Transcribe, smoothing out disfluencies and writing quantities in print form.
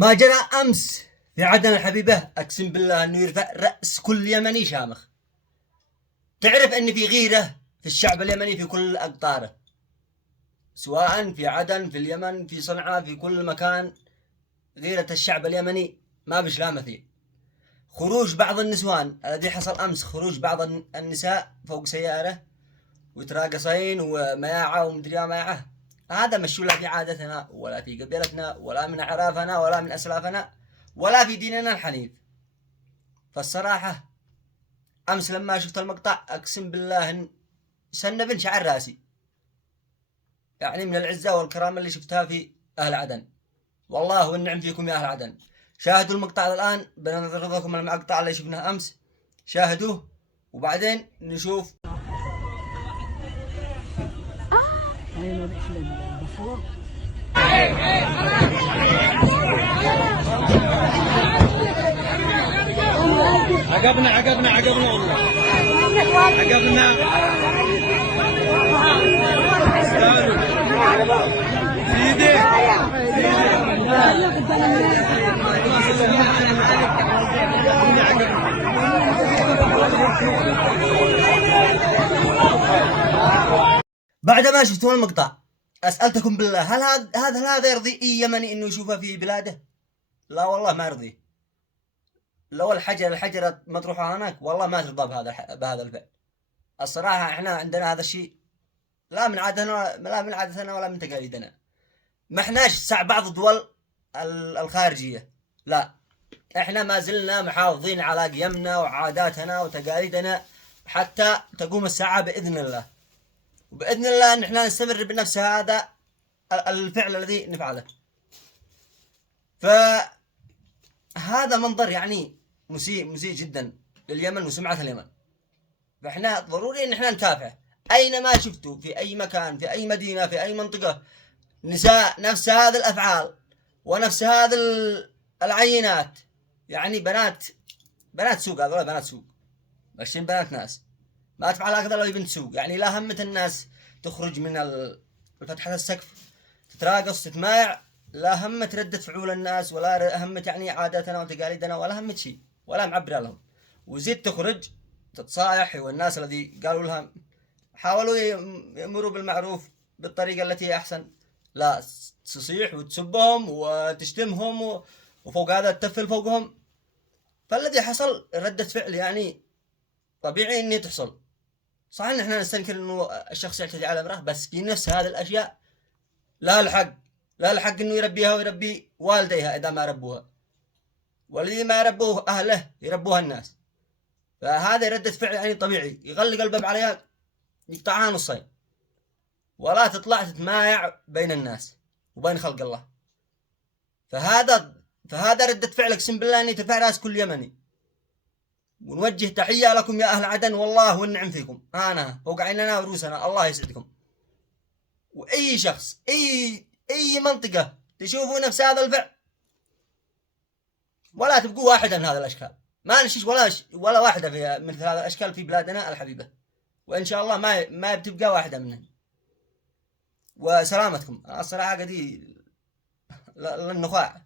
ما جرى أمس في عدن الحبيبة، أقسم بالله أنه يرفع رأس كل يمني شامخ. تعرف أن في غيرة في الشعب اليمني في كل أقطاره، سواء في عدن، في اليمن، في صنعاء، في كل مكان. غيرة الشعب اليمني ما بش لا مثيل. خروج بعض النسوان الذي حصل أمس، خروج بعض النساء فوق سيارة وتراقصين ومياعة ومدري مياعة، هذا مش لا في عادتنا ولا في قبيلتنا ولا من أعرافنا ولا من أسلافنا ولا في ديننا الحنيف. فالصراحة أمس لما شفت المقطع أقسم بالله سنبن شعر راسي، يعني من العزة والكرامة اللي شفتها في أهل عدن. والله والنعم فيكم يا أهل عدن. شاهدوا المقطع الآن، بنعرض لكم المقطع اللي شفناه أمس، شاهدوه وبعدين نشوف. عقبنا والله عقبنا سيدي بعد ما شفتوا المقطع أسألتكم بالله، هل هذا يرضي أي يمني إنه يشوفه في بلاده؟ لا والله ما يرضيه. لو الحجرة مطروحة هناك والله ما ترضى بهذا الفعل. الصراحة احنا عندنا هذا الشيء لا من عادتنا ولا من تقاليدنا. ما احناش سع بعض الدول الخارجية، لا، احنا ما زلنا محافظين على قيمنا وعاداتنا وتقاليدنا حتى تقوم الساعة بإذن الله. وبإذن الله ان احنا نستمر بنفس هذا الفعل الذي نفعله. فهذا منظر يعني مسيء جدا لليمن وسمعة اليمن. فاحنا ضروري ان احنا نكافح. اينما شفتوا في اي مكان في اي مدينة في اي منطقة نساء نفس هذه الافعال ونفس هذه العينات، يعني بنات سوق، هذول بنات سوق ماشيين بنات ناس، ما تفعل هكذا لو بنت سوق. يعني لا همت الناس تخرج من فتحة السقف تتراقص تتمايع، لا همت ردة فعول الناس ولا همت يعني عاداتنا وتقاليدنا ولا همت شيء ولا معبرة لهم. وزيد تخرج تتصايح، والناس الذي قالوا لها حاولوا يمروا بالمعروف بالطريقة التي هي أحسن، لا تصيح وتسبهم وتشتمهم وفوق هذا تتفل فوقهم. فالذي حصل ردة فعل يعني طبيعي إني تحصل. صح إن إحنا نستنكر إنه الشخص يعتدي على امرأة، بس في نفس هذه الأشياء لا الحق إنه يربيها ويربي والديها إذا ما ربوها، والذي ما يربوه أهله يربوها الناس. فهذا ردة فعل يعني طبيعي، يغلق الباب عليها يقطعها نصين، ولا تطلع تتمايع بين الناس وبين خلق الله. فهذا ردة فعل اقسم بالله اني ترفع راس كل يمني. ونوجه تحية لكم يا اهل عدن، والله والنعم فيكم، انا فوق عيننا ورؤوسنا، الله يسعدكم. واي شخص اي منطقة تشوفوا نفس هذا الفعل ولا تبقوا واحدة من هذه الاشكال، ما نشيش ولا واحدة في مثل هذا الاشكال في بلادنا الحبيبة، وان شاء الله ما بتبقى واحدة منهم. وسلامتكم. الصراحة قدي للنخاع.